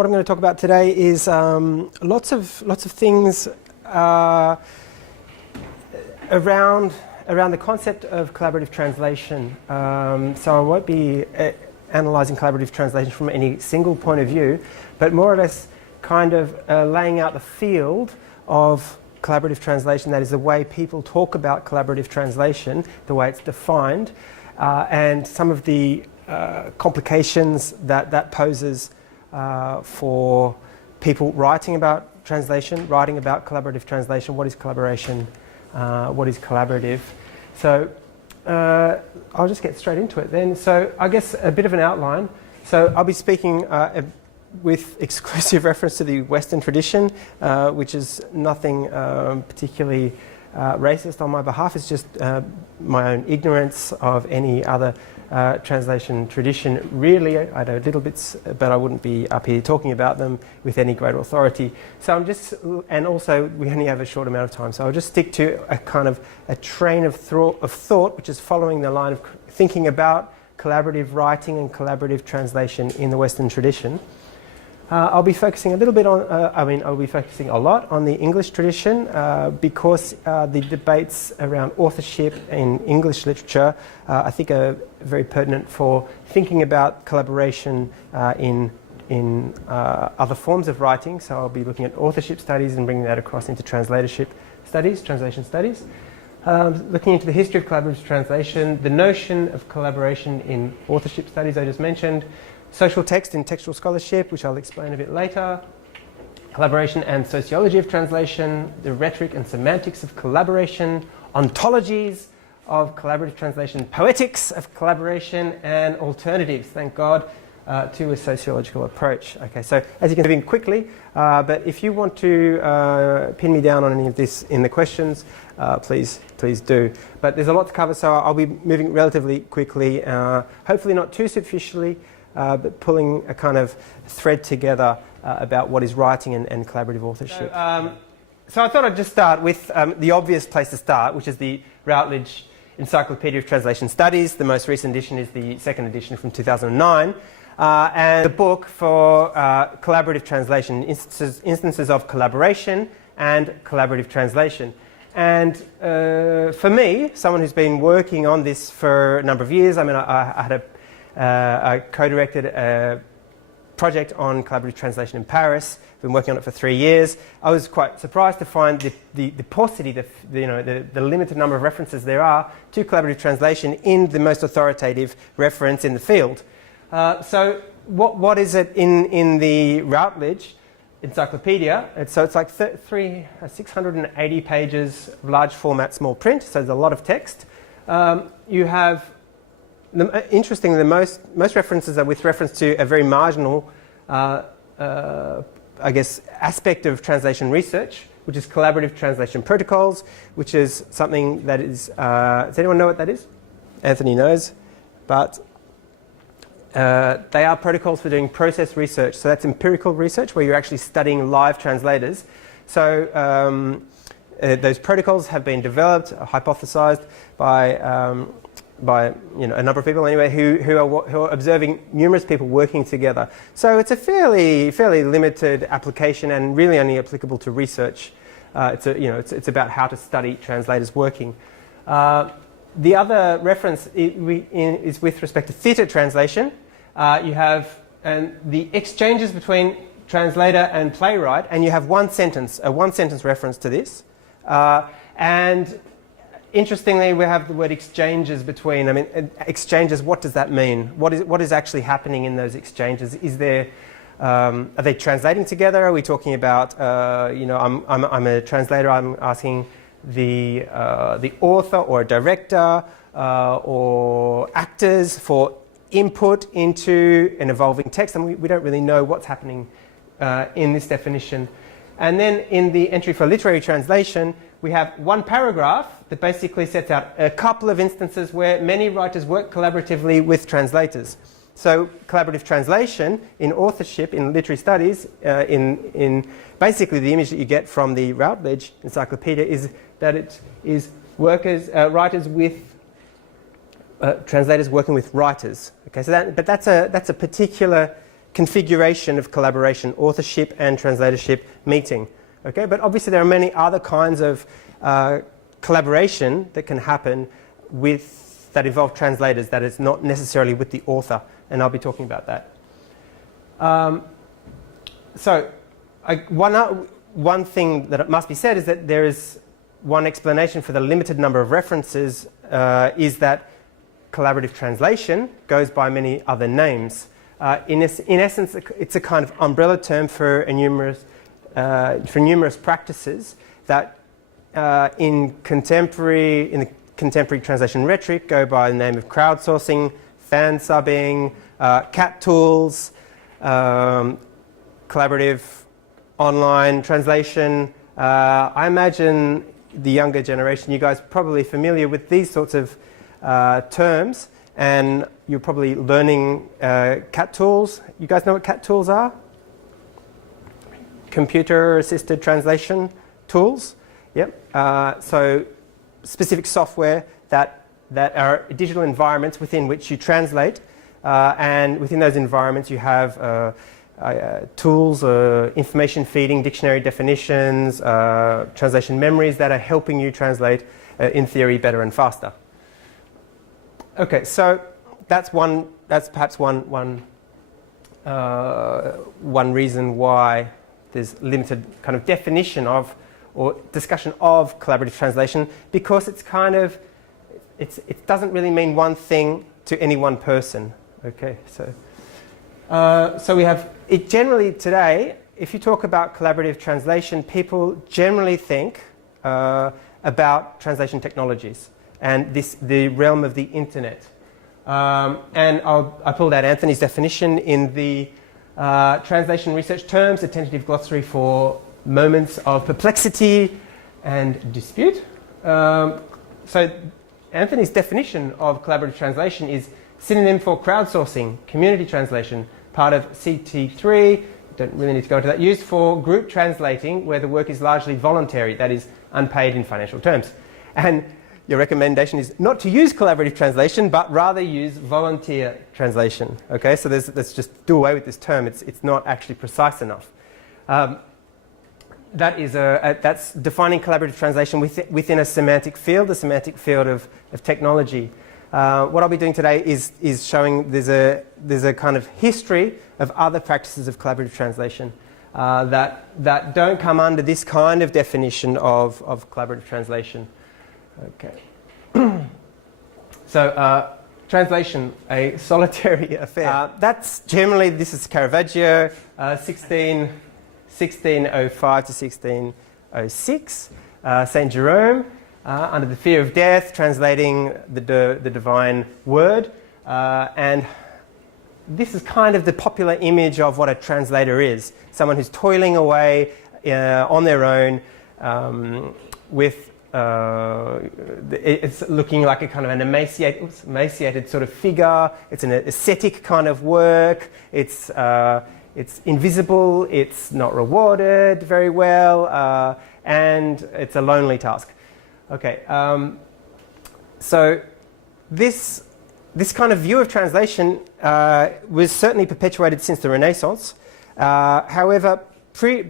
what I'm going to talk about today is lots of things around the concept of collaborative translation. So I won't be analysing collaborative translation from any single point of view, but more or less kind of laying out the field of collaborative translation, that is the way people talk about collaborative translation, the way it's defined, and some of the complications that poses for people writing about translation, writing about collaborative translation. What is collaboration? What is collaborative? So I'll just get straight into it then. So I guess a bit of an outline. So I'll be speaking with exclusive reference to the Western tradition, which is nothing particularly racist on my behalf. It's just my own ignorance of any other translation tradition. Really, I know little bits, but I wouldn't be up here talking about them with any great authority. So I'm just, and also we only have a short amount of time, so I'll just stick to a kind of a train of thought, which is following the line of thinking about collaborative writing and collaborative translation in the Western tradition. I'll be focusing a little bit on, I'll be focusing a lot on the English tradition because the debates around authorship in English literature I think are very pertinent for thinking about collaboration in other forms of writing. So I'll be looking at authorship studies and bringing that across into translatorship studies, translation studies. Looking into the history of collaborative translation, the notion of collaboration in authorship studies I just mentioned, social text in textual scholarship, which I'll explain a bit later, collaboration and sociology of translation, the rhetoric and semantics of collaboration, ontologies of collaborative translation, poetics of collaboration, and alternatives, thank God, to a sociological approach. Okay, so as you can see quickly, but if you want to pin me down on any of this in the questions, please do. But there's a lot to cover, so I'll be moving relatively quickly, hopefully not too superficially, but pulling a kind of thread together about what is writing and collaborative authorship. So I thought I'd just start with the obvious place to start, which is the Routledge Encyclopedia of Translation Studies. The most recent edition is the second edition from 2009. And the book for collaborative translation, instances of collaboration and collaborative translation. And for me, someone who's been working on this for a number of years, I co-directed a project on collaborative translation in Paris. Been working on it for 3 years. I was quite surprised to find the paucity, the limited number of references there are to collaborative translation in the most authoritative reference in the field. So what is it in the Routledge Encyclopedia? So it's like 680 pages of large format, small print. So there's a lot of text. You have interestingly, the most references are with reference to a very marginal, I guess, aspect of translation research, which is collaborative translation protocols, which is something that is... does anyone know what that is? Anthony knows, but they are protocols for doing process research. So that's empirical research where you're actually studying live translators. So those protocols have been developed, hypothesized by a number of people anyway who are observing numerous people working together. So it's a fairly limited application and really only applicable to research. It's about how to study translators working. The other reference is with respect to theatre translation. You have the exchanges between translator and playwright, and you have a one-sentence reference to this. And interestingly, we have the word exchanges between. Exchanges. What does that mean? What is actually happening in those exchanges? Is there? Are they translating together? Are we talking about? I'm a translator. I'm asking the author or a director or actors for input into an evolving text, and we don't really know what's happening in this definition. And then in the entry for literary translation, we have one paragraph that basically sets out a couple of instances where many writers work collaboratively with translators. So collaborative translation in authorship, in literary studies, in basically the image that you get from the Routledge Encyclopedia is that it is writers with translators working with writers. Okay, so that's a particular configuration of collaboration, authorship and translatorship meeting. Okay, but obviously there are many other kinds of collaboration that can happen that involve translators that is not necessarily with the author, and I'll be talking about that. One thing that must be said is that there is one explanation for the limited number of references is that collaborative translation goes by many other names. In essence, it's a kind of umbrella term for numerous practices that in the contemporary translation rhetoric go by the name of crowdsourcing, fan subbing, cat tools, collaborative online translation. I imagine the younger generation, you guys are probably familiar with these sorts of terms, and you're probably learning cat tools. You guys know what cat tools are? Computer-assisted translation tools. Yep. So specific software that are digital environments within which you translate, and within those environments you have tools, information feeding, dictionary definitions, translation memories that are helping you translate, in theory, better and faster. Okay, so that's perhaps one reason why there's limited kind of definition of or discussion of collaborative translation, because it doesn't really mean one thing to any one person. Okay, so we have it generally today. If you talk about collaborative translation, people generally think about translation technologies and the realm of the internet. And I pulled out Anthony's definition in the Translation Research Terms, a tentative glossary for moments of perplexity and dispute. So Anthony's definition of collaborative translation is synonym for crowdsourcing, community translation, part of CT3, don't really need to go into that, used for group translating where the work is largely voluntary, that is unpaid in financial terms. And your recommendation is not to use collaborative translation, but rather use volunteer translation. Okay, so let's just do away with this term. It's not actually precise enough. That's defining collaborative translation within a semantic field, the semantic field of technology. What I'll be doing today is showing there's a kind of history of other practices of collaborative translation that don't come under this kind of definition of collaborative translation. Okay. So translation, a solitary affair. That's generally, this is Caravaggio, 1605 to 1606. Saint Jerome, under the fear of death, translating the divine word. And this is kind of the popular image of what a translator is. Someone who's toiling away on their own with it's looking like a kind of an emaciated sort of figure. It's an ascetic kind of work. It's invisible. It's not rewarded very well, and it's a lonely task. Okay, so this kind of view of translation was certainly perpetuated since the Renaissance. However,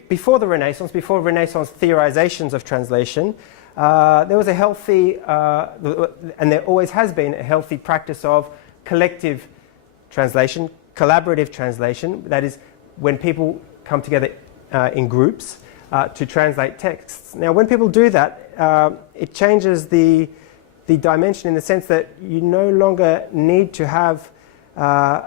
before the Renaissance, before Renaissance theorizations of translation, there was a healthy, and there always has been a healthy practice of collective translation, collaborative translation. That is, when people come together in groups to translate texts. Now, when people do that, it changes the dimension in the sense that you no longer need to have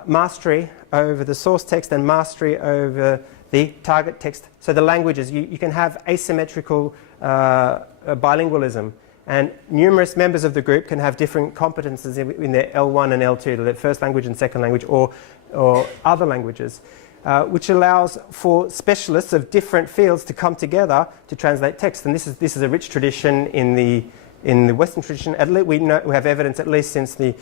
mastery over the source text and mastery over the target text. So the languages, you can have asymmetrical bilingualism, and numerous members of the group can have different competences in their L1 and L2, their first language and second language, or other languages, which allows for specialists of different fields to come together to translate text. And this is a rich tradition in the Western tradition. At least we have evidence, at least since the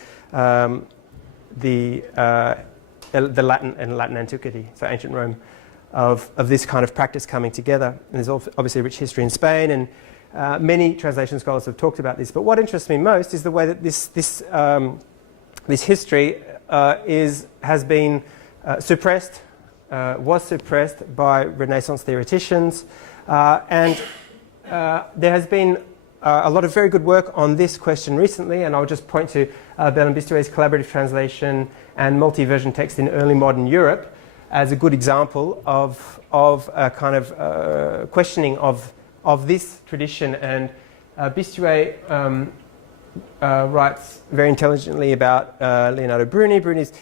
Latin antiquity, so ancient Rome, of this kind of practice coming together. And there's obviously a rich history in Spain, and many translation scholars have talked about this. But what interests me most is the way that this history has been suppressed was suppressed by Renaissance theoreticians, and there has been a lot of very good work on this question recently, and I'll just point to Bellin Bistuet's Collaborative Translation and Multi-Version Text in Early Modern Europe as a good example of a kind of questioning of this tradition. And Bistuet writes very intelligently about Leonardo Bruni. Bruni's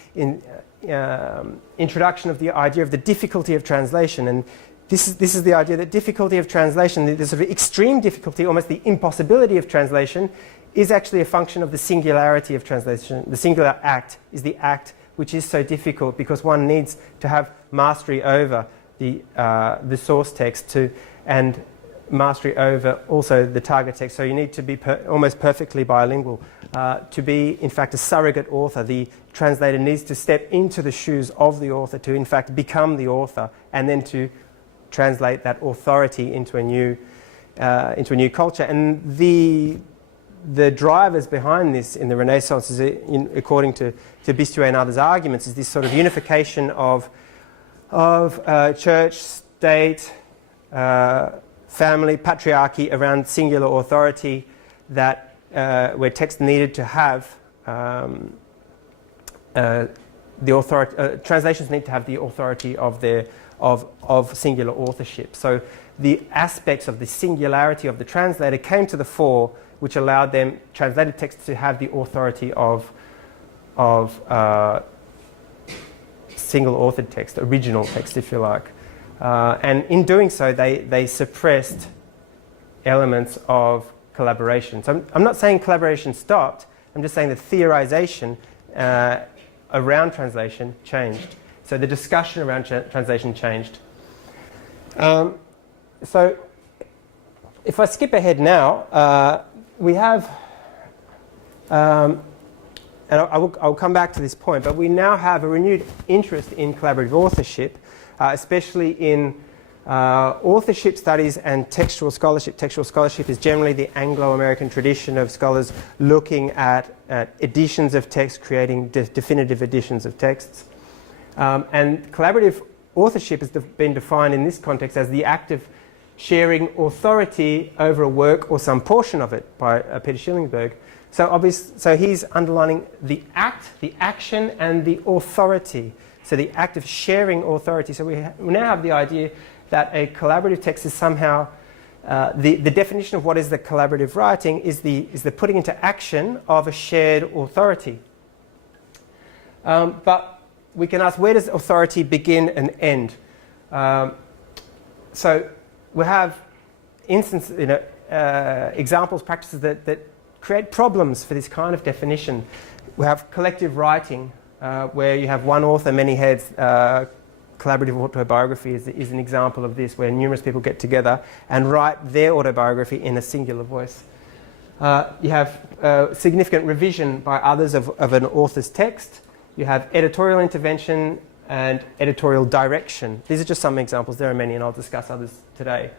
introduction of the idea of the difficulty of translation, and this is the idea that difficulty of translation, the sort of extreme difficulty, almost the impossibility of translation, is actually a function of the singularity of translation. The singular act is the act which is so difficult because one needs to have mastery over the source text and mastery over also the target text. So you need to be almost perfectly bilingual to be, in fact, a surrogate author. The translator needs to step into the shoes of the author to, in fact, become the author, and then to translate that authority into a new culture. And the drivers behind this in the Renaissance, is according to Bistuet and others' arguments, is this sort of unification of church, state, family, patriarchy around singular authority, that where text needed to have the authority. Translations need to have the authority of singular authorship. So the aspects of the singularity of the translator came to the fore, which allowed them, translated texts, to have the authority of single authored text, original text, if you like. And in doing so, they suppressed elements of collaboration. So I'm not saying collaboration stopped, I'm just saying the theorization around translation changed. So the discussion around translation changed. So if I skip ahead now, we have, and I'll come back to this point, but we now have a renewed interest in collaborative authorship, especially in authorship studies and textual scholarship. Textual scholarship is generally the Anglo-American tradition of scholars looking at editions of text, creating definitive editions of texts. And collaborative authorship has been defined in this context as the act of sharing authority over a work or some portion of it by Peter Schillingberg. So he's underlining the act, the action, and the authority. So the act of sharing authority. So we now have the idea that a collaborative text is somehow, the definition of what is the collaborative writing is the putting into action of a shared authority. But we can ask, where does authority begin and end? So we have examples, practices that create problems for this kind of definition. We have collective writing, where you have one author, many heads. Collaborative autobiography is an example of this, where numerous people get together and write their autobiography in a singular voice. You have significant revision by others of an author's text. You have editorial intervention and editorial direction. These are just some examples. There are many, and I'll discuss others today.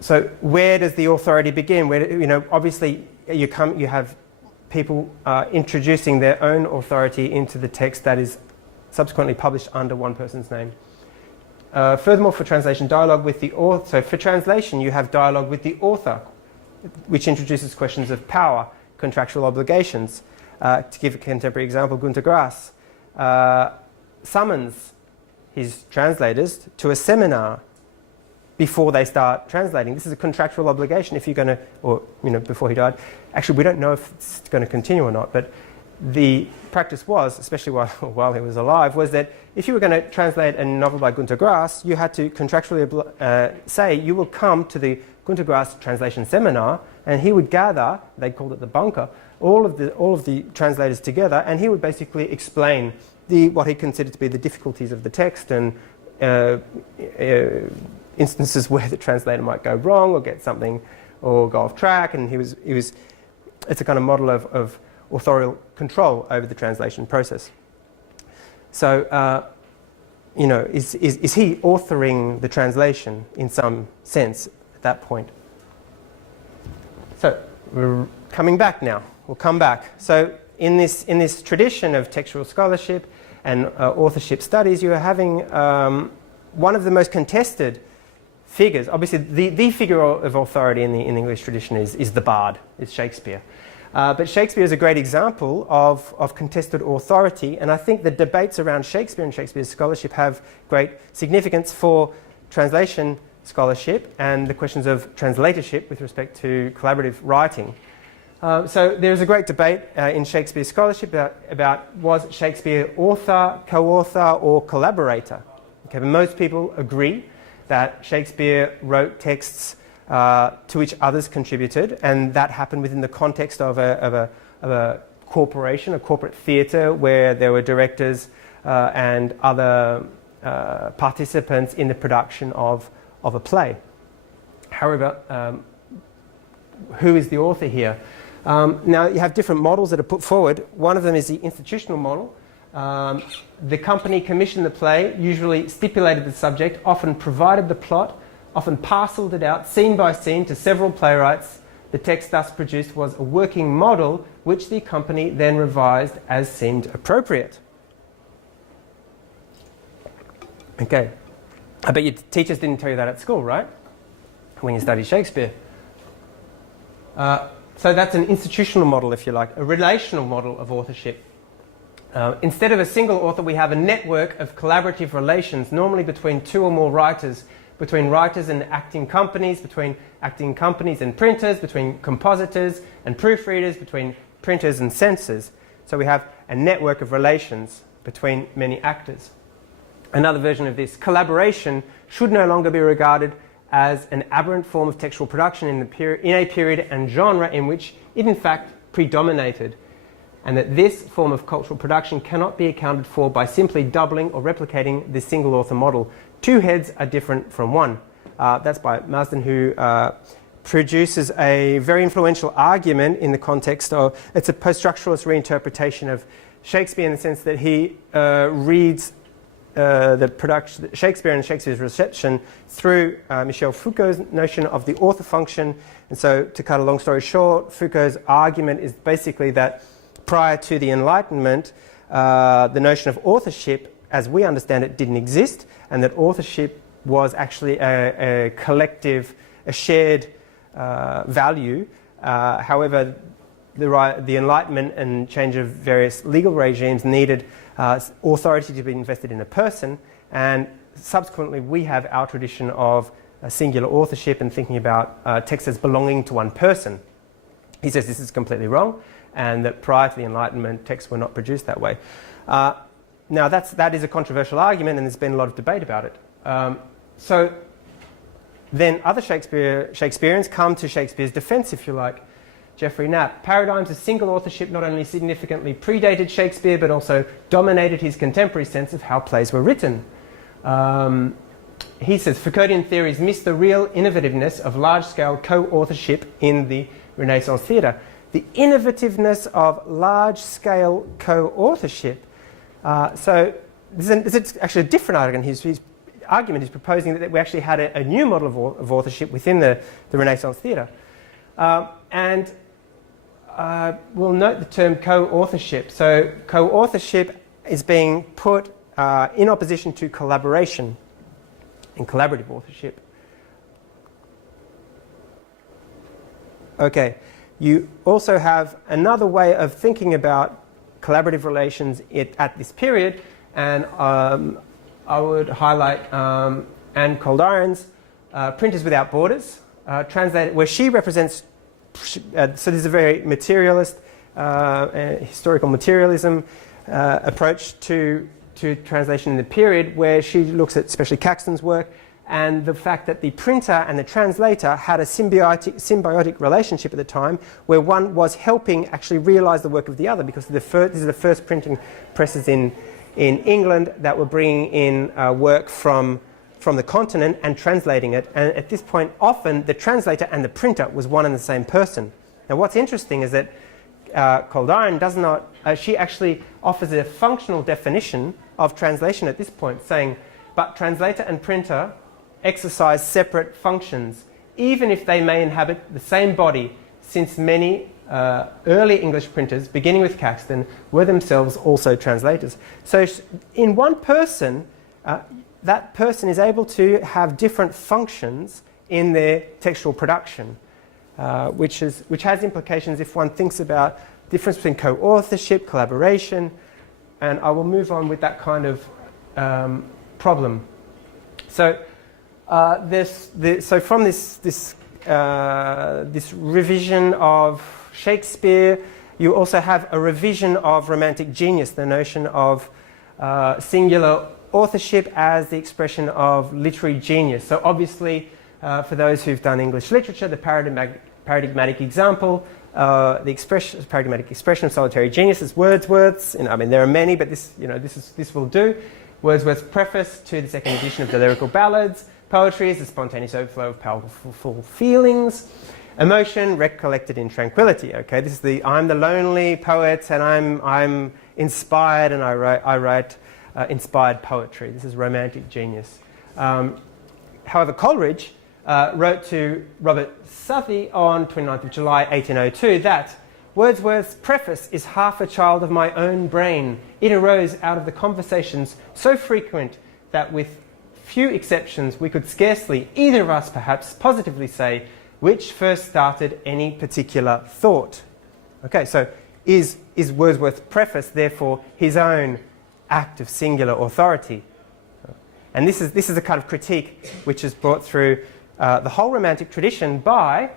So where does the authority begin? Obviously you have people introducing their own authority into the text that is subsequently published under one person's name. Furthermore, for translation, dialogue with the author. So for translation, you have dialogue with the author, which introduces questions of power, contractual obligations. To give a contemporary example, Günter Grass summons his translators to a seminar before they start translating. This is a contractual obligation if you're going to, or before he died. Actually, we don't know if it's going to continue or not, but the practice was, especially while he was alive, was that if you were going to translate a novel by Günter Grass, you had to contractually say you will come to the Günter Grass translation seminar, and he would gather, they called it the bunker, all of the translators together, and he would basically explain what he considered to be the difficulties of the text and instances where the translator might go wrong or get something or go off track, and it's a kind of model of authorial control over the translation process. So, is he authoring the translation in some sense at that point? So we're coming back now. We'll come back. So in this tradition of textual scholarship and authorship studies, you are having one of the most contested figures. Obviously, the figure of authority in the English tradition is the bard, is Shakespeare. But Shakespeare is a great example of contested authority, and I think the debates around Shakespeare and Shakespeare's scholarship have great significance for translation scholarship and the questions of translatorship with respect to collaborative writing. So there's a great debate in Shakespeare's scholarship about was Shakespeare author, co-author, or collaborator. Okay, but most people agree that Shakespeare wrote texts to which others contributed, and that happened within the context of a corporation, a corporate theatre, where there were directors and other participants in the production of a play. However, who is the author here? Now, you have different models that are put forward. One of them is the institutional model. The company commissioned the play, usually stipulated the subject, often provided the plot, often parcelled it out scene by scene to several playwrights. The text thus produced was a working model which the company then revised as seemed appropriate. Okay. I bet your teachers didn't tell you that at school, right? When you studied Shakespeare. So that's an institutional model, if you like, a relational model of authorship. Instead of a single author, we have a network of collaborative relations, normally between two or more writers, between writers and acting companies, between acting companies and printers, between compositors and proofreaders, between printers and censors. So we have a network of relations between many actors. Another version of this, collaboration should no longer be regarded as an aberrant form of textual production in a period and genre in which it in fact predominated, and that this form of cultural production cannot be accounted for by simply doubling or replicating the single author model. Two heads are different from one. That's by Marsden, who produces a very influential argument in the context of, it's a post-structuralist reinterpretation of Shakespeare in the sense that he reads the production, Shakespeare and Shakespeare's reception through Michel Foucault's notion of the author function. And so, to cut a long story short, Foucault's argument is basically that prior to the Enlightenment, the notion of authorship, as we understand it, didn't exist, and that authorship was actually a collective, a shared value. However, the Enlightenment and change of various legal regimes needed authority to be invested in a person, and subsequently we have our tradition of singular authorship and thinking about text as belonging to one person. He says this is completely wrong, and that prior to the Enlightenment, texts were not produced that way. Now that is a controversial argument, and there's been a lot of debate about it. So then other Shakespeareans come to Shakespeare's defence, if you like. Geoffrey Knapp, paradigms of single authorship not only significantly predated Shakespeare, but also dominated his contemporary sense of how plays were written. He says, Foucauldian theories miss the real innovativeness of large-scale co-authorship in the Renaissance theatre. The innovativeness of large-scale co-authorship. So this is actually a different argument. His argument is proposing that we actually had a new model of authorship within the Renaissance theatre. And we'll note the term co-authorship. So co-authorship is being put in opposition to collaboration in collaborative authorship. Okay, you also have another way of thinking about collaborative relations at this period, and I would highlight Anne Coldiron's Printers Without Borders, translated, where she represents, so this is a very materialist, historical materialism approach to translation in the period, where she looks at especially Caxton's work and the fact that the printer and the translator had a symbiotic relationship at the time, where one was helping actually realise the work of the other, because this is the first printing presses in England that were bringing in work from the continent and translating it. And at this point, often the translator and the printer was one and the same person. Now, what's interesting is that Coldiron does not, she actually offers a functional definition of translation at this point, saying, but translator and printer exercise separate functions, even if they may inhabit the same body, since many early English printers, beginning with Caxton, were themselves also translators. So in one person, that person is able to have different functions in their textual production, which has implications if one thinks about the difference between co-authorship, collaboration, and I will move on with that kind of problem. So from this revision of Shakespeare, you also have a revision of romantic genius, the notion of singular authorship as the expression of literary genius. So obviously, for those who've done English literature, the paradigmatic example, paradigmatic expression of solitary genius is Wordsworth's. I mean, there are many, but this will do. Wordsworth's preface to the second edition of the Lyrical Ballads. Poetry is the spontaneous overflow of powerful feelings. Emotion recollected in tranquility. Okay, this is I'm the lonely poet, and I'm inspired, and I write inspired poetry. This is romantic genius. However, Coleridge wrote to Robert Southey on 29th of July 1802 that Wordsworth's preface is half a child of my own brain. It arose out of the conversations so frequent that with few exceptions we could scarcely, either of us perhaps, positively say which first started any particular thought. Okay, so is Wordsworth's preface therefore his own act of singular authority? And this is a kind of critique which is brought through the whole Romantic tradition by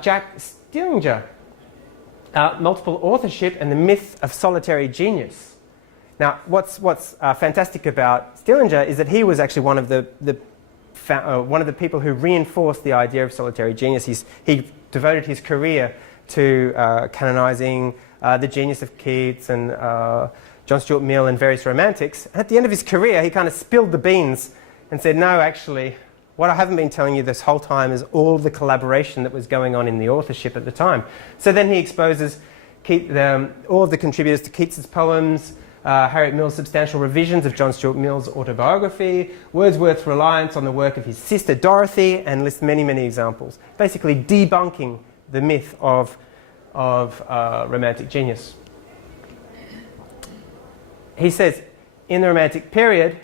Jack Stillinger. Multiple authorship and the myth of solitary genius. Now, what's fantastic about Stillinger is that he was actually one of the people who reinforced the idea of solitary genius. He devoted his career to canonizing the genius of Keats and John Stuart Mill and various romantics. And at the end of his career, he kind of spilled the beans and said, no, actually, what I haven't been telling you this whole time is all the collaboration that was going on in the authorship at the time. So then he exposes all of the contributors to Keats's poems, Harriet Mill's substantial revisions of John Stuart Mill's autobiography, Wordsworth's reliance on the work of his sister Dorothy, and lists many, many examples, basically debunking the myth of romantic genius. He says, in the Romantic period,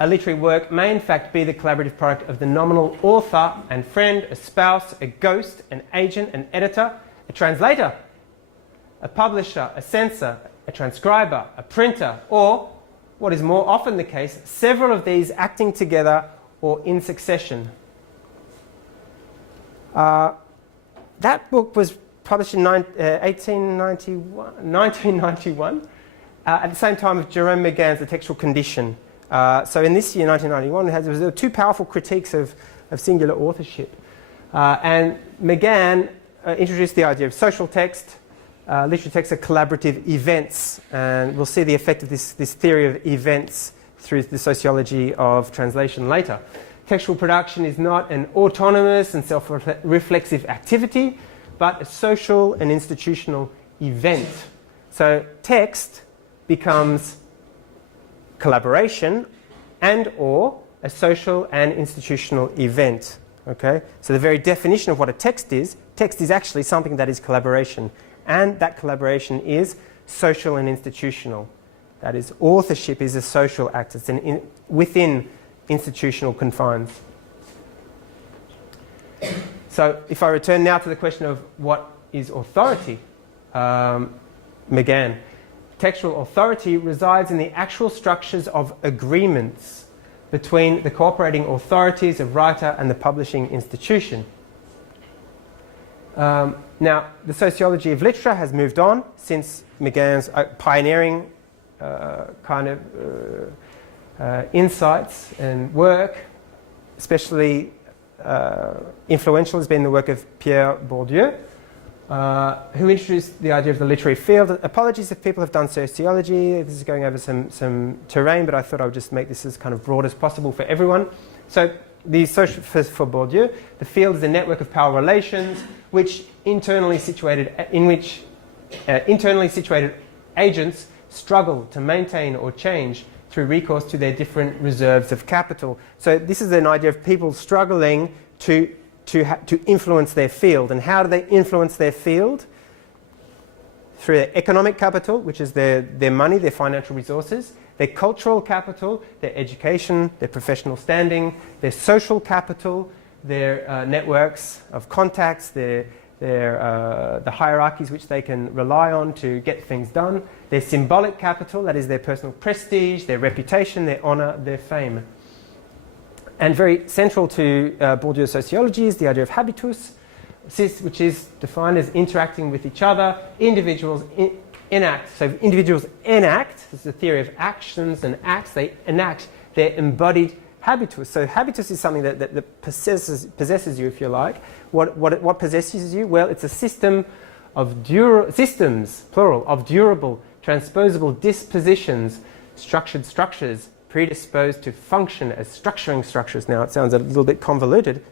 a literary work may in fact be the collaborative product of the nominal author and friend, a spouse, a ghost, an agent, an editor, a translator, a publisher, a censor, a transcriber, a printer, or, what is more often the case, several of these acting together or in succession. That book was published in 1991, at the same time as Jerome Megann's The Textual Condition. So in this year, 1991, there were two powerful critiques of singular authorship. And Megann introduced the idea of social text. Literary texts are collaborative events, and we'll see the effect of this theory of events through the sociology of translation later. Textual production is not an autonomous and self-reflexive activity, but a social and institutional event. So text becomes collaboration and or a social and institutional event. Okay? So the very definition of what a text is actually something that is collaboration. And that collaboration is social and institutional. That is, authorship is a social act. It's within institutional confines. So if I return now to the question of what is authority, Megann, textual authority resides in the actual structures of agreements between the cooperating authorities of writer and the publishing institution. Now, the sociology of literature has moved on since Megann's pioneering insights and work. Especially influential has been the work of Pierre Bourdieu, who introduced the idea of the literary field. Apologies if people have done sociology. This is going over some terrain, but I thought I would just make this as kind of broad as possible for everyone. So, for Bourdieu, the field is a network of power relations in which internally situated agents struggle to maintain or change through recourse to their different reserves of capital. So this is an idea of people struggling to to influence their field. And how do they influence their field? Through their economic capital, which is their money, their financial resources, their cultural capital, their education, their professional standing, their social capital, their networks of contacts, the hierarchies which they can rely on to get things done, their symbolic capital, that is their personal prestige, their reputation, their honour, their fame. And very central to Bourdieu's sociology is the idea of habitus, which is defined as interacting with each other. Individuals enact. So if individuals enact, this is a theory of actions and acts, they enact their embodied habitus. So habitus is something that possesses you, if you like. What possesses you? Well, it's a system of systems, plural, of durable, transposable dispositions, structured structures, predisposed to function as structuring structures. Now, it sounds a little bit convoluted,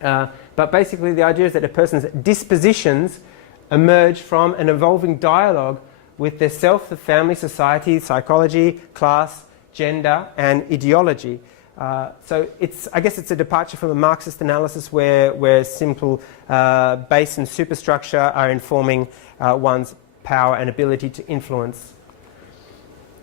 but basically the idea is that a person's dispositions emerge from an evolving dialogue with their self, the family, society, psychology, class, gender, and ideology. So I guess it's a departure from a Marxist analysis where simple base and superstructure are informing one's power and ability to influence.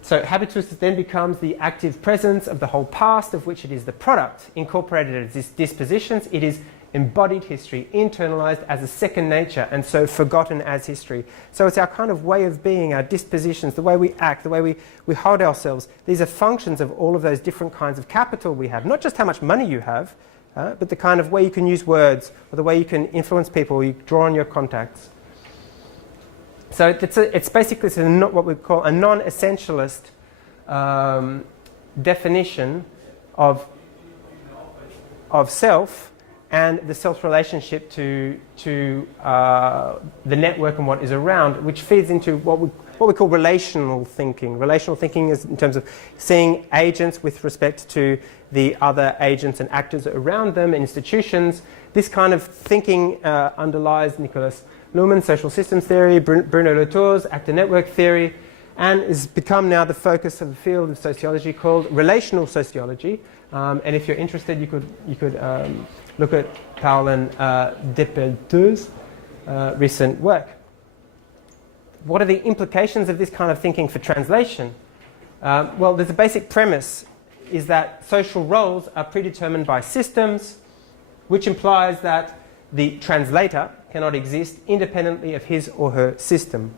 So habitus then becomes the active presence of the whole past, of which it is the product, incorporated as dispositions. It is embodied history, internalized as a second nature, and so forgotten as history. So it's our kind of way of being, our dispositions, the way we act, the way we hold ourselves. These are functions of all of those different kinds of capital we have. Not just how much money you have, but the kind of way you can use words, or the way you can influence people, or you draw on your contacts. So it's basically what we call a non-essentialist definition of self and the self's relationship to the network and what is around, which feeds into what we call relational thinking. Relational thinking is in terms of seeing agents with respect to the other agents and actors around them, institutions. This kind of thinking underlies Nicholas Luhmann's social systems theory, Bruno Latour's actor network theory, and has become now the focus of the field of sociology called relational sociology. And if you're interested, you could look at Paul and Depelteu's recent work. What are the implications of this kind of thinking for translation? Well, there's a basic premise, is that social roles are predetermined by systems, which implies that the translator cannot exist independently of his or her system,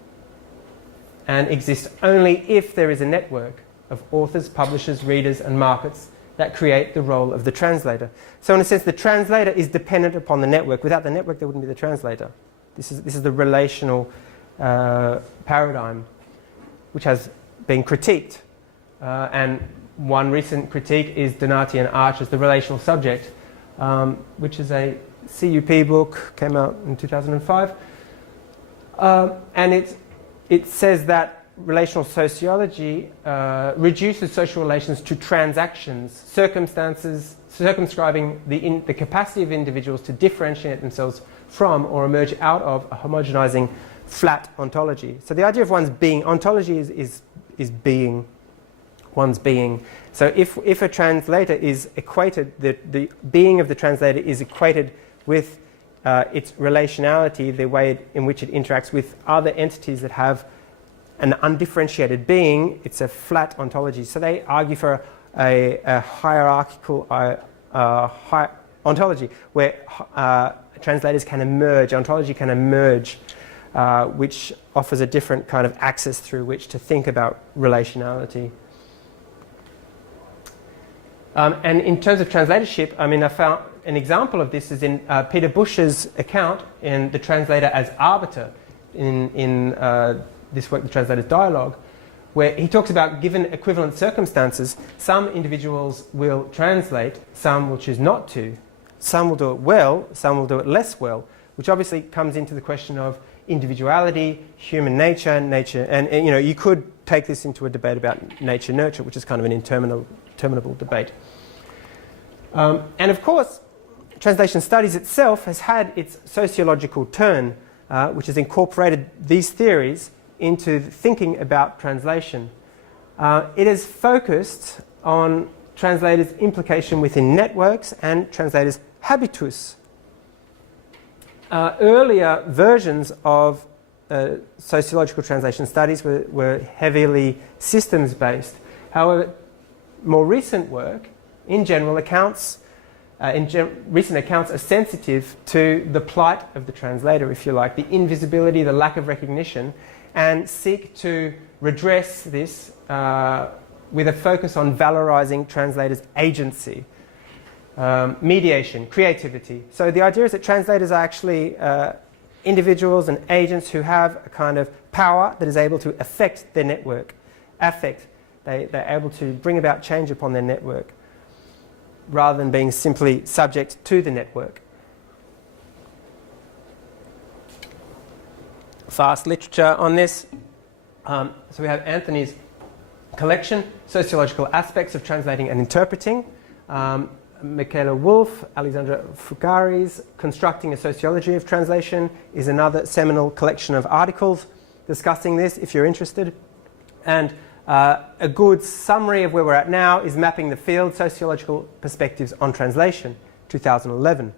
and exists only if there is a network of authors, publishers, readers, and markets that create the role of the translator. So in a sense, the translator is dependent upon the network. Without the network, there wouldn't be the translator. This is the relational paradigm, which has been critiqued. And one recent critique is Donati and Archer's The Relational Subject, which is a CUP book, came out in 2005. And it says that relational sociology reduces social relations to transactions, circumscribing the capacity of individuals to differentiate themselves from or emerge out of a homogenizing flat ontology. So the idea of one's being, ontology is being, one's being. So if a translator is equated, the being of the translator is equated with its relationality, the way in which it interacts with other entities that have an undifferentiated being, it's a flat ontology. So they argue for a hierarchical ontology where translators can emerge, ontology can emerge, which offers a different kind of axis through which to think about relationality. And in terms of translatorship, I mean, I found an example of this is in Peter Bush's account in The Translator as Arbiter, in this work, The Translator's Dialogue, where he talks about given equivalent circumstances, some individuals will translate, some will choose not to. Some will do it well, some will do it less well, which obviously comes into the question of individuality, human nature, and you know, you could take this into a debate about nature-nurture, which is kind of an interminable debate. And of course, translation studies itself has had its sociological turn, which has incorporated these theories into thinking about translation. It is focused on translators' implication within networks and translators' habitus. earlier versions of sociological translation studies were heavily systems-based. However, more recent work, in general, recent accounts are sensitive to the plight of the translator, if you like, the invisibility, the lack of recognition, and seek to redress this with a focus on valorizing translators' agency, mediation, creativity. So the idea is that translators are actually individuals and agents who have a kind of power that is able to affect their network, they're able to bring about change upon their network rather than being simply subject to the network. Fast literature on this. So we have Anthony's collection, Sociological Aspects of Translating and Interpreting. Michaela Wolff, Alexandra Fugari's Constructing a Sociology of Translation is another seminal collection of articles discussing this, if you're interested. And a good summary of where we're at now is Mapping the Field, Sociological Perspectives on Translation, 2011.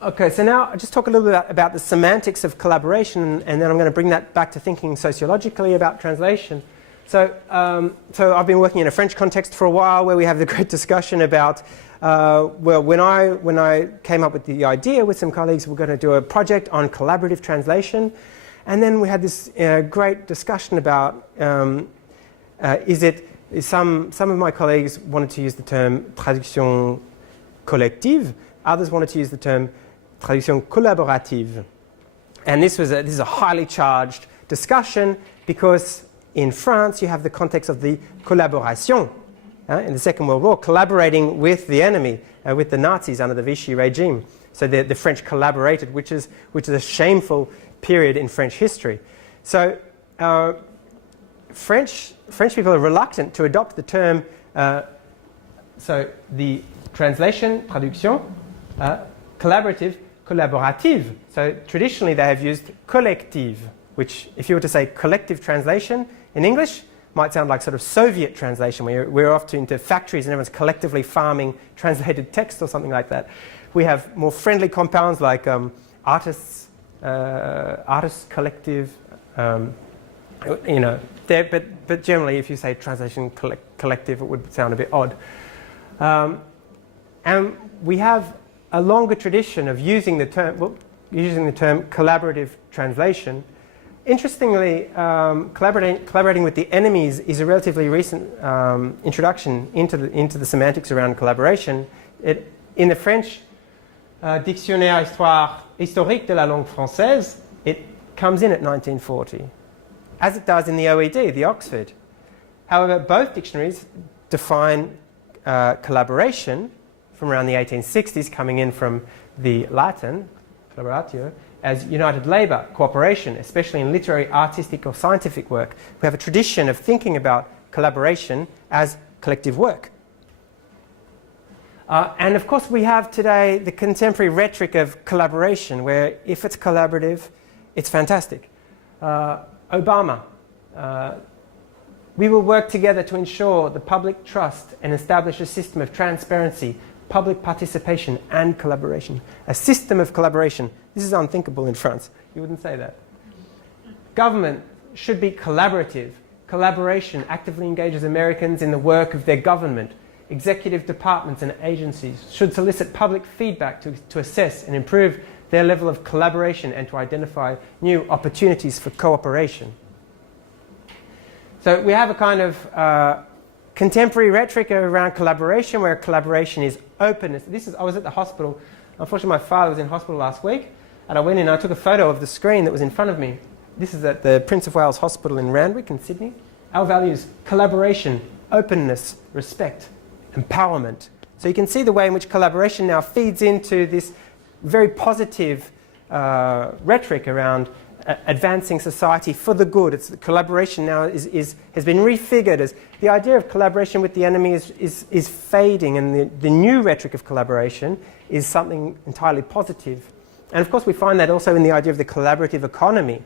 Okay, so now I'll just talk a little bit about the semantics of collaboration, and then I'm going to bring that back to thinking sociologically about translation. So I've been working in a French context for a while, where we have the great discussion about, well, when I came up with the idea with some colleagues, we're going to do a project on collaborative translation, and then we had this great discussion about, some of my colleagues wanted to use the term traduction collective, others wanted to use the term traduction collaborative. And this is a highly charged discussion because in France, you have the context of the collaboration in the Second World War, collaborating with the enemy, with the Nazis under the Vichy regime. So the French collaborated, which is a shameful period in French history. So French people are reluctant to adopt the term. So the translation, traduction, collaborative, collaborative. So traditionally, they have used collective, which, if you were to say collective translation in English, might sound like sort of Soviet translation, where we're off into factories and everyone's collectively farming translated text or something like that. We have more friendly compounds like artists collective, you know. But generally, if you say translation collective, it would sound a bit odd. And we have a longer tradition of using the term collaborative translation. Interestingly, collaborating with the enemies is a relatively recent introduction into the semantics around collaboration. In the French Dictionnaire historique de la langue française, it comes in at 1940, as it does in the OED, the Oxford. However, both dictionaries define collaboration from around the 1860s, coming in from the Latin, collaboratio, as united labour, cooperation, especially in literary, artistic or scientific work. We have a tradition of thinking about collaboration as collective work. And of course we have today the contemporary rhetoric of collaboration, where if it's collaborative, it's fantastic. Obama, we will work together to ensure the public trust and establish a system of transparency, public participation and collaboration. A system of collaboration. This is unthinkable in France. You wouldn't say that. Government should be collaborative. Collaboration actively engages Americans in the work of their government. Executive departments and agencies should solicit public feedback to assess and improve their level of collaboration and to identify new opportunities for cooperation. So we have a kind of contemporary rhetoric around collaboration, where collaboration is openness. I was at the hospital. Unfortunately, my father was in hospital last week, and I went in and I took a photo of the screen that was in front of me. This is at the Prince of Wales Hospital in Randwick in Sydney. Our values: collaboration, openness, respect, empowerment. So you can see the way in which collaboration now feeds into this very positive rhetoric around advancing society for the good. Collaboration now has been refigured as the idea of collaboration with the enemy is fading, and the new rhetoric of collaboration is something entirely positive. And of course we find that also in the idea of the collaborative economy,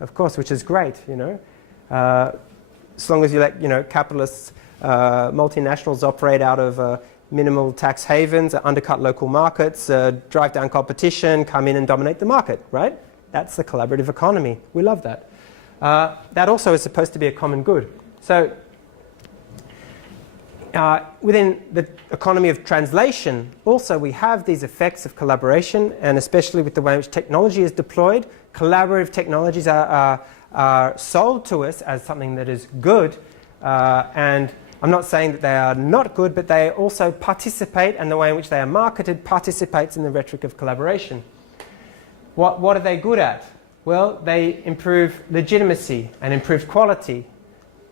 of course, which is great, you know. As long as you let, you know, capitalists, multinationals operate out of minimal tax havens, undercut local markets, drive down competition, come in and dominate the market, right? That's the collaborative economy. We love that. That also is supposed to be a common good. So within the economy of translation, also we have these effects of collaboration, and especially with the way in which technology is deployed. Collaborative technologies are sold to us as something that is good, and I'm not saying that they are not good, but they also participate, and the way in which they are marketed participates in the rhetoric of collaboration. What are they good at? Well, they improve legitimacy and improve quality.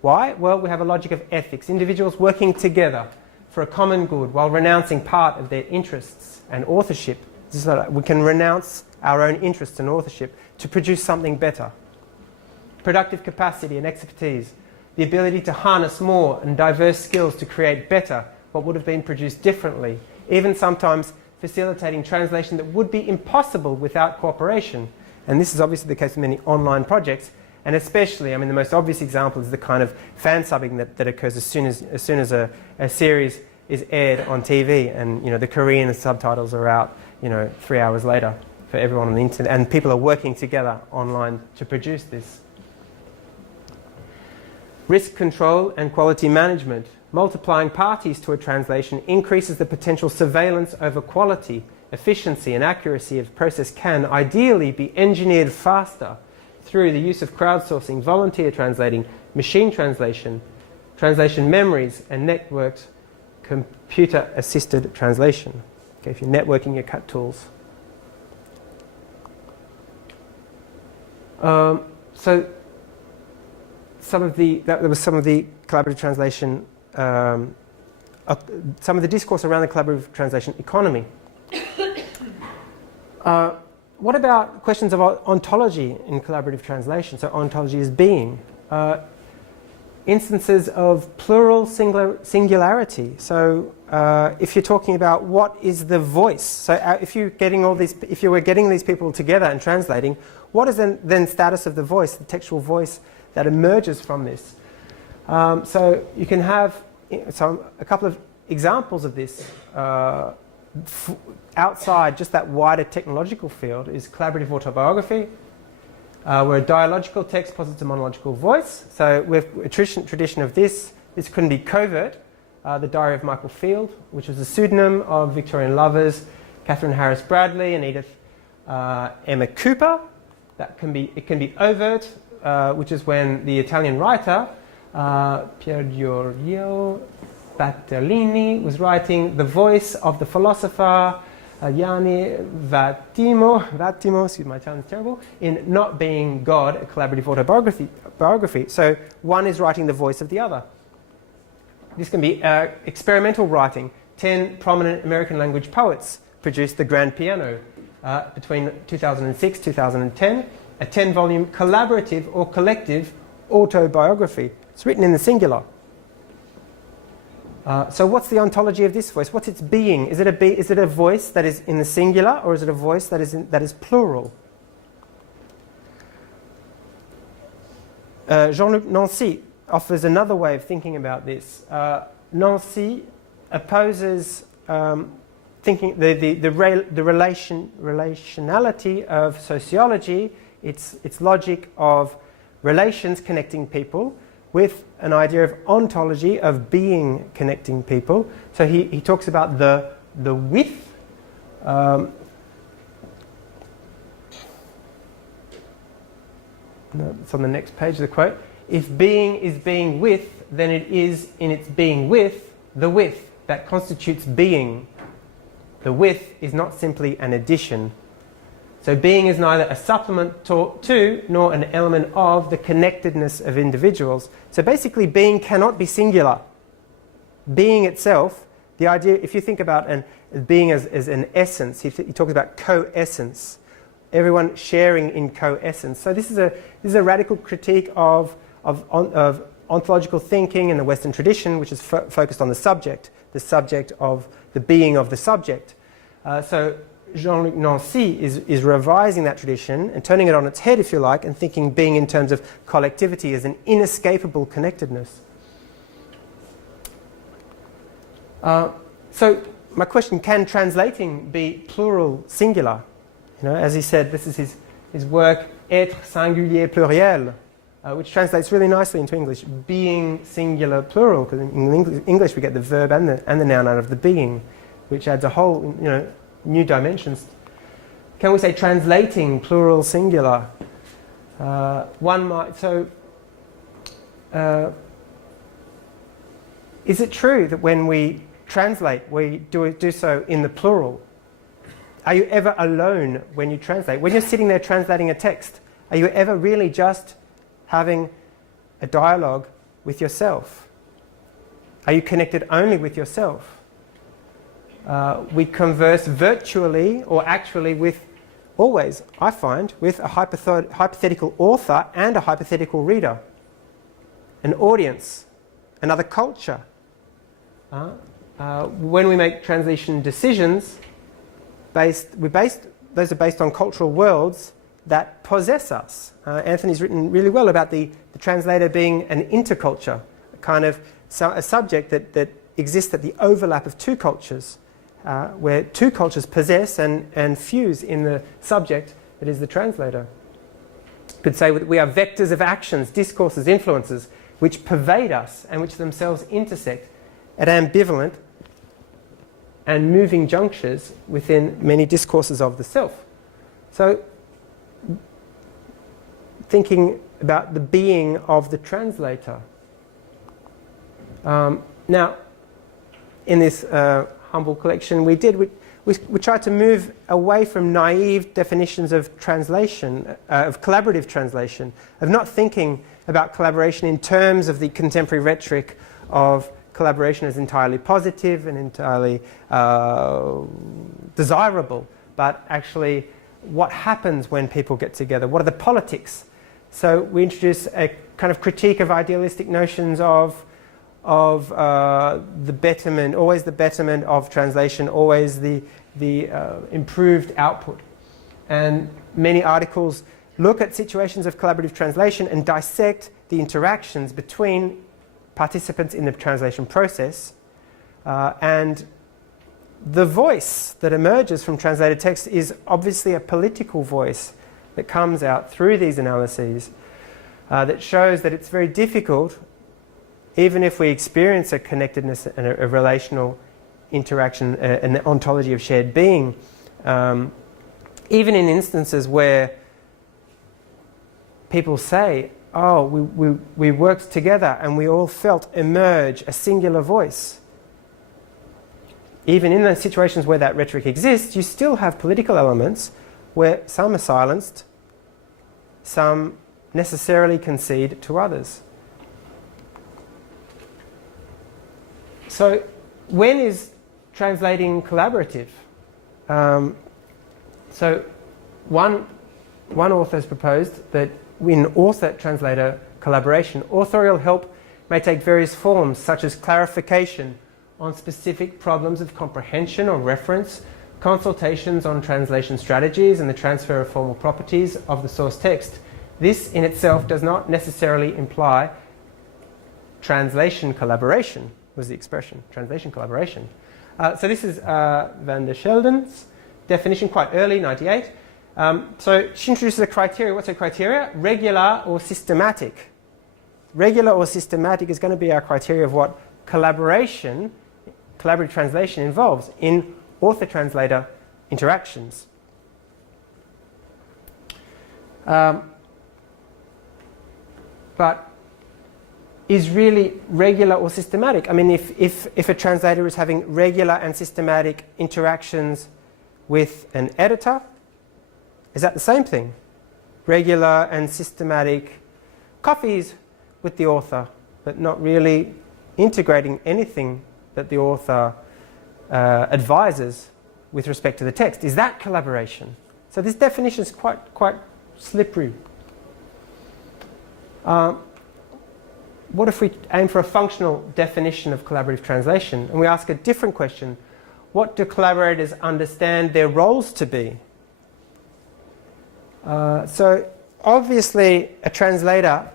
Why? Well, we have a logic of ethics. Individuals working together for a common good while renouncing part of their interests and authorship. So that we can renounce our own interests and authorship to produce something better. Productive capacity and expertise. The ability to harness more and diverse skills to create better what would have been produced differently, even sometimes facilitating translation that would be impossible without cooperation. And this is obviously the case with many online projects, and especially, I mean, the most obvious example is the kind of fan subbing that occurs as soon as a series is aired on TV, and the Korean subtitles are out 3 hours later for everyone on the internet, and people are working together online to produce this. Risk control and quality management. Multiplying parties to a translation increases the potential surveillance over quality, efficiency and accuracy of the process can ideally be engineered faster through the use of crowdsourcing, volunteer translating, machine translation, translation memories and networked computer-assisted translation. Okay, if you're networking your CAT tools. There was some of the collaborative translation, some of the discourse around the collaborative translation economy. What about questions of ontology in collaborative translation? So ontology is being. Instances of plural singularity. So if you're talking about what is the voice, so if you were getting these people together and translating, what is then status of the voice, the textual voice that emerges from this? So you can have a couple of examples of this outside just that wider technological field is collaborative autobiography, where a dialogical text posits a monological voice. So with a tradition of this couldn't be covert. The Diary of Michael Field, which was a pseudonym of Victorian lovers, Catherine Harris Bradley and Edith Emma Cooper. It can be overt, which is when the Italian writer Pier Giorgio Battellini was writing the voice of the philosopher Gianni Vattimo, excuse my Italian's terrible, in Not Being God, a collaborative autobiography. So one is writing the voice of the other. This can be experimental writing. 10 prominent American language poets produced the Grand Piano between 2006 2010, a 10-volume collaborative or collective autobiography. It's written in the singular. So what's the ontology of this voice? What's its being? Is it a voice that is in the singular, or is it a voice that is plural? Jean-Luc Nancy offers another way of thinking about this. Nancy opposes thinking the relationality of sociology, its logic of relations connecting people, with an idea of ontology, of being connecting people. So he talks about the with. No, it's on the next page, the quote. If being is being with, then it is in its being with the with that constitutes being. The with is not simply an addition. So being is neither a supplement to nor an element of the connectedness of individuals. So basically being cannot be singular. Being itself, the idea, if you think about being as an essence, he talks about co-essence. Everyone sharing in co-essence. So this is a radical critique of ontological thinking in the Western tradition, which is focused on the subject of the being of the subject. So Jean-Luc Nancy is revising that tradition and turning it on its head, if you like, and thinking being in terms of collectivity as an inescapable connectedness. So So my question, can translating be plural singular? As he said, this is his work, être singulier pluriel, which translates really nicely into English, being singular plural, because in English we get the verb and the noun out of the being, which adds a whole new dimensions. Can we say translating plural singular? One might, is it true that when we translate, we do so in the plural? Are you ever alone when you translate? When you're sitting there translating a text, are you ever really just having a dialogue with yourself? Are you connected only with yourself? We converse virtually or actually with, always, I find, with a hypothetical author and a hypothetical reader, an audience, another culture. When we make translation decisions, those are based on cultural worlds that possess us. Anthony's written really well about the translator being an interculture, a subject that exists at the overlap of two cultures, where two cultures possess and fuse in the subject that is the translator. You could say that we are vectors of actions, discourses, influences, which pervade us and which themselves intersect at ambivalent and moving junctures within many discourses of the self. So, thinking about the being of the translator. Now, in this humble collection we tried to move away from naive definitions of translation, of collaborative translation, of not thinking about collaboration in terms of the contemporary rhetoric of collaboration as entirely positive and entirely desirable, but actually what happens when people get together, what are the politics. So we introduce a kind of critique of idealistic notions of the betterment, always the betterment of translation, always the improved output. And many articles look at situations of collaborative translation and dissect the interactions between participants in the translation process, and the voice that emerges from translated text is obviously a political voice that comes out through these analyses, that shows that it's very difficult, even if we experience a connectedness and a relational interaction, an ontology of shared being, even in instances where people say, oh, we worked together and we all felt emerge a singular voice. Even in those situations where that rhetoric exists, you still have political elements where some are silenced, some necessarily concede to others. So when is translating collaborative? So one author has proposed that in author-translator collaboration, authorial help may take various forms, such as clarification on specific problems of comprehension or reference, consultations on translation strategies and the transfer of formal properties of the source text. This in itself does not necessarily imply translation collaboration, was the expression, translation collaboration. So this is Van der Schelden's definition, quite early, 98. So she introduces a criteria. What's her criteria? Regular or systematic. Regular or systematic is going to be our criteria of what collaborative translation involves in author-translator interactions. But is really regular or systematic? I mean, if a translator is having regular and systematic interactions with an editor, is that the same thing? Regular and systematic coffees with the author, but not really integrating anything that the author advises with respect to the text. Is that collaboration? So this definition is quite slippery. What if we aim for a functional definition of collaborative translation and we ask a different question? What do collaborators understand their roles to be? So obviously a translator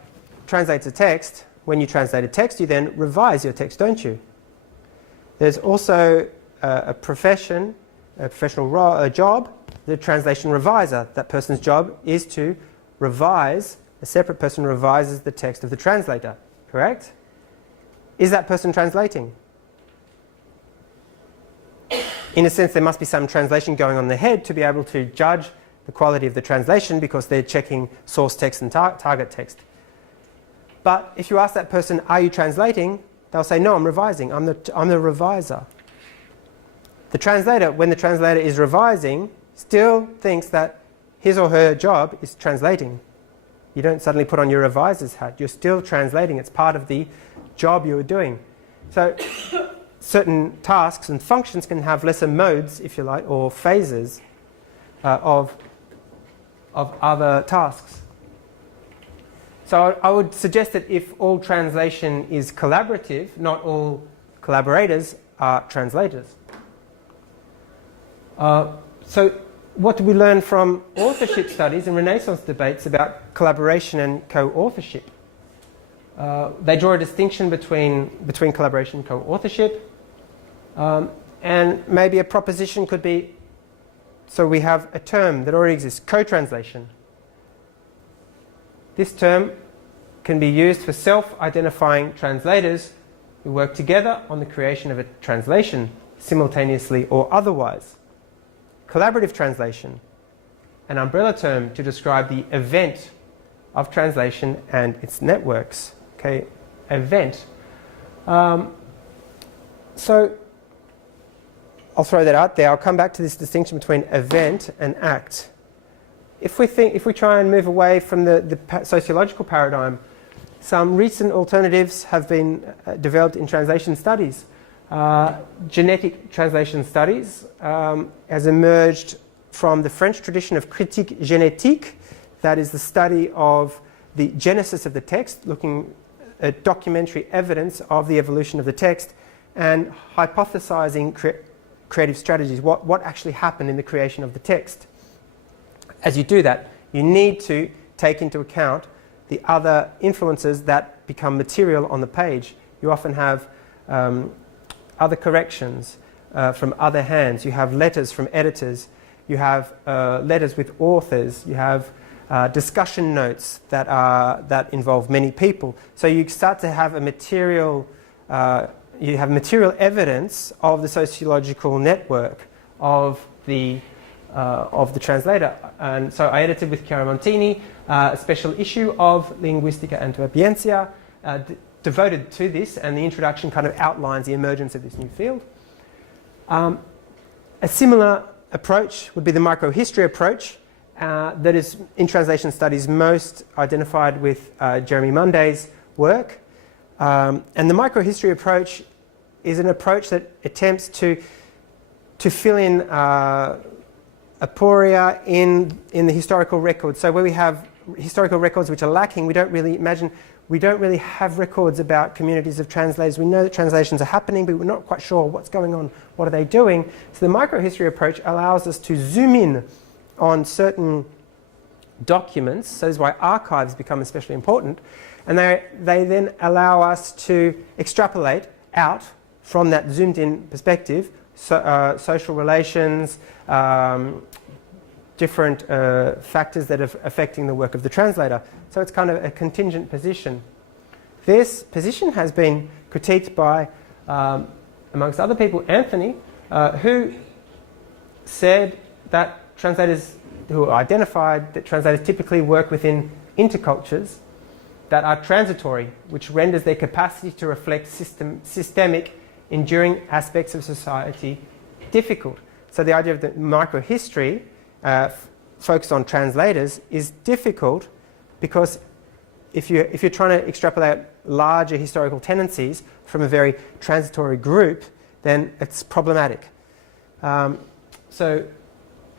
translates a text. When you translate a text, you then revise your text, don't you? There's also a profession, a professional job, the translation reviser. That person's job is to revise, a separate person revises the text of the translator, correct? Is that person translating? In a sense, there must be some translation going on in their head to be able to judge the quality of the translation because they're checking source text and target text. But if you ask that person, are you translating? They'll say, no, I'm revising. I'm the reviser. The translator, when the translator is revising, still thinks that his or her job is translating. You don't suddenly put on your reviser's hat. You're still translating. It's part of the job you're doing. So certain tasks and functions can have lesser modes, if you like, or phases of other tasks. So I would suggest that if all translation is collaborative, not all collaborators are translators. So what do we learn from authorship studies and Renaissance debates about collaboration and co-authorship? They draw a distinction between collaboration and co-authorship. And maybe a proposition could be, so we have a term that already exists, co-translation. This term can be used for self-identifying translators who work together on the creation of a translation, simultaneously or otherwise. Collaborative translation, an umbrella term to describe the event of translation and its networks. Okay, event. So I'll throw that out there. I'll come back to this distinction between event and act. If we try and move away from the sociological paradigm, some recent alternatives have been developed in translation studies. Genetic translation studies has emerged from the French tradition of critique génétique, that is the study of the genesis of the text, looking at documentary evidence of the evolution of the text and hypothesizing creative strategies, what actually happened in the creation of the text. As you do that, you need to take into account the other influences that become material on the page. You often have other corrections from other hands. You have letters from editors. You have letters with authors. You have discussion notes that involve many people. So you start to have a material, you have material evidence of the sociological network of the translator. And so I edited with Chiara Montini a special issue of Linguistica Antwerpiensia devoted to this, and the introduction kind of outlines the emergence of this new field. A similar approach would be the microhistory approach that is in translation studies most identified with Jeremy Munday's work. And the microhistory approach is an approach that attempts to fill in aporia in the historical records. So where we have historical records which are lacking, we don't really have records about communities of translators. We know that translations are happening, but we're not quite sure what's going on, what are they doing. So the microhistory approach allows us to zoom in on certain documents. So this is why archives become especially important. And they then allow us to extrapolate out from that zoomed in perspective, social relations, different factors that are affecting the work of the translator. So it's kind of a contingent position. This position has been critiqued by, amongst other people, Anthony, who said that translators, who identified that translators typically work within intercultures that are transitory, which renders their capacity to reflect systemic, enduring aspects of society difficult. So the idea of the microhistory focused on translators is difficult because if you're trying to extrapolate larger historical tendencies from a very transitory group, then it's problematic. So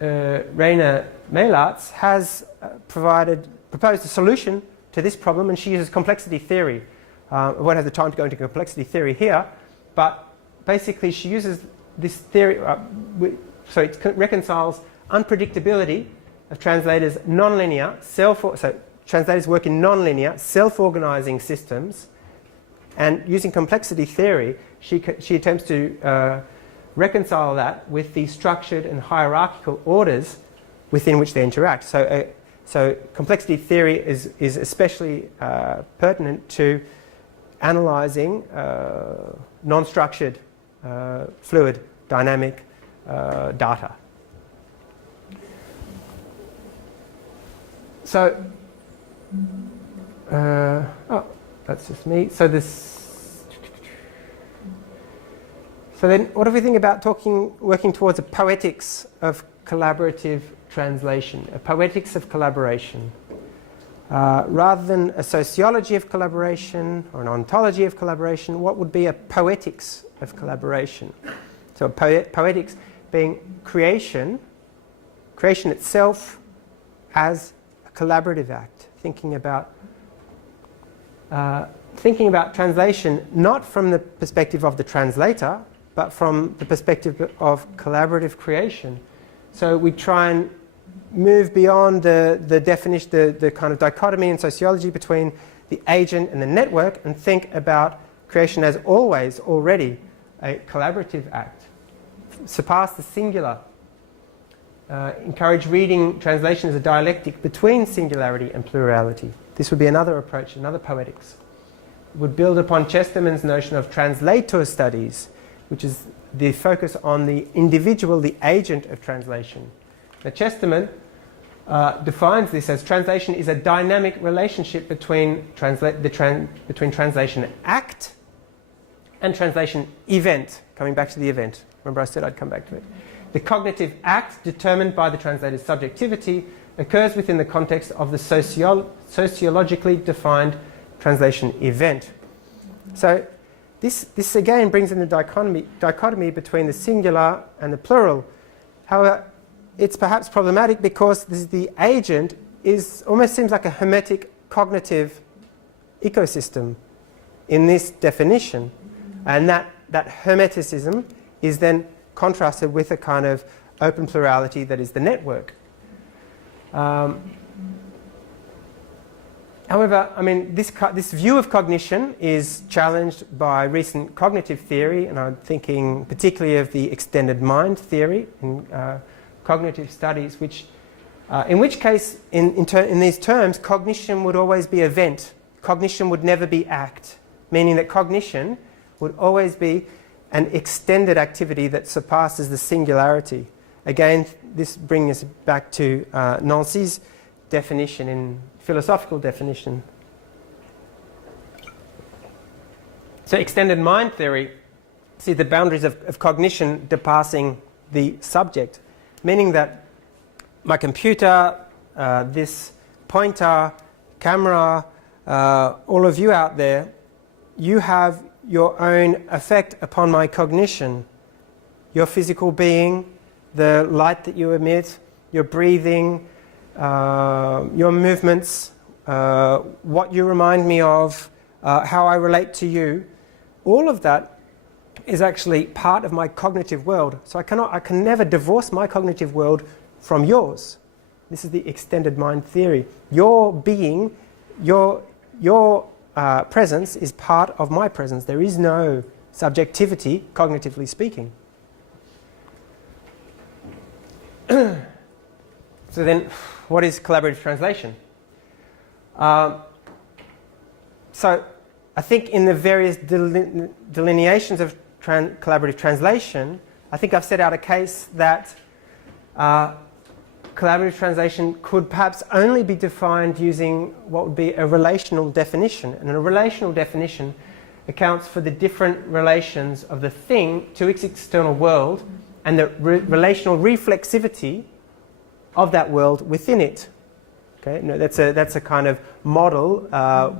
Raina Meilarts has proposed a solution to this problem, and she uses complexity theory. I won't have the time to go into complexity theory here, but basically she uses this theory, so it reconciles unpredictability of translators' nonlinear, so translators work in nonlinear, self-organizing systems, and using complexity theory, she attempts to reconcile that with the structured and hierarchical orders within which they interact. So complexity theory is especially pertinent to analysing non-structured, fluid, dynamic data. So, that's just me. So then what do we think about working towards a poetics of collaborative translation, a poetics of collaboration? Rather than a sociology of collaboration or an ontology of collaboration, what would be a poetics of collaboration? So poetics being creation itself as a collaborative act, thinking about translation not from the perspective of the translator, but from the perspective of collaborative creation. So we try and move beyond the definition, the kind of dichotomy in sociology between the agent and the network, and think about creation as already a collaborative act. Surpass the singular. Encourage reading translation as a dialectic between singularity and plurality. This would be another approach, another poetics. It would build upon Chesterton's notion of translator studies, which is the focus on the individual, the agent of translation. Now, Chesterton defines this as translation is a dynamic relationship between translation act and translation event. Coming back to the event. Remember I said I'd come back to it. The cognitive act determined by the translator's subjectivity occurs within the context of the sociologically defined translation event. So this again brings in the dichotomy between the singular and the plural. However, it's perhaps problematic because the agent almost seems like a hermetic cognitive ecosystem in this definition, and that hermeticism is then contrasted with a kind of open plurality that is the network. However, I mean, this view of cognition is challenged by recent cognitive theory, and I'm thinking particularly of the extended mind theory in cognitive studies, in which case, in these terms, cognition would always be event. Cognition would never be act, meaning that cognition would always be an extended activity that surpasses the singularity. Again, this brings us back to Nancy's definition in philosophical definition. So extended mind theory see the boundaries of cognition depassing the subject, meaning that my computer, this pointer, camera, all of you out there, you have your own effect upon my cognition. Your physical being, the light that you emit, your breathing, your movements, what you remind me of, how I relate to you, all of that is actually part of my cognitive world. So I can never divorce my cognitive world from yours. This is the extended mind theory. Your being, your presence is part of my presence. There is no subjectivity, cognitively speaking. So then, what is collaborative translation? So I think in the various delineations of collaborative translation, I think I've set out a case that collaborative translation could perhaps only be defined using what would be a relational definition. And a relational definition accounts for the different relations of the thing to its external world and the relational reflexivity of that world within it. Okay? No, that's a kind of model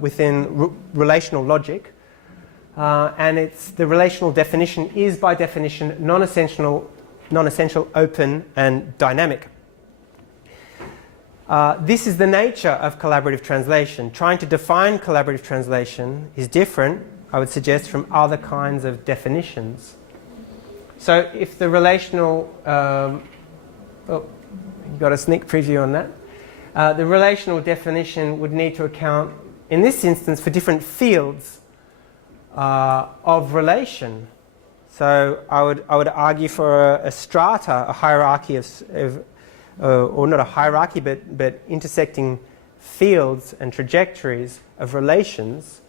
within relational logic. And the relational definition is by definition non-essential, open and dynamic. This is the nature of collaborative translation. Trying to define collaborative translation is different, I would suggest, from other kinds of definitions. So if the relational... you got a sneak preview on that. The relational definition would need to account, in this instance, for different fields of relation. So I would argue for a strata, a hierarchy or not a hierarchy, but intersecting fields and trajectories of relations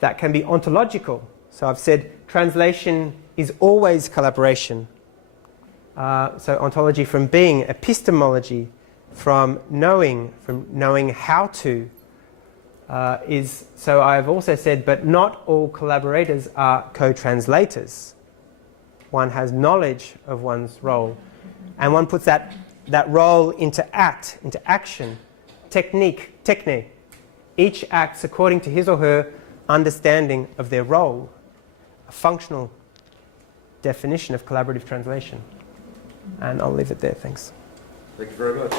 that can be ontological. So I've said translation is always collaboration. So ontology from being, epistemology from knowing how to is. So I've also said, but not all collaborators are co-translators. One has knowledge of one's role, and one puts that role into action, techne. Each acts according to his or her understanding of their role, a functional definition of collaborative translation. And I'll leave it there. Thanks. Thank you very much.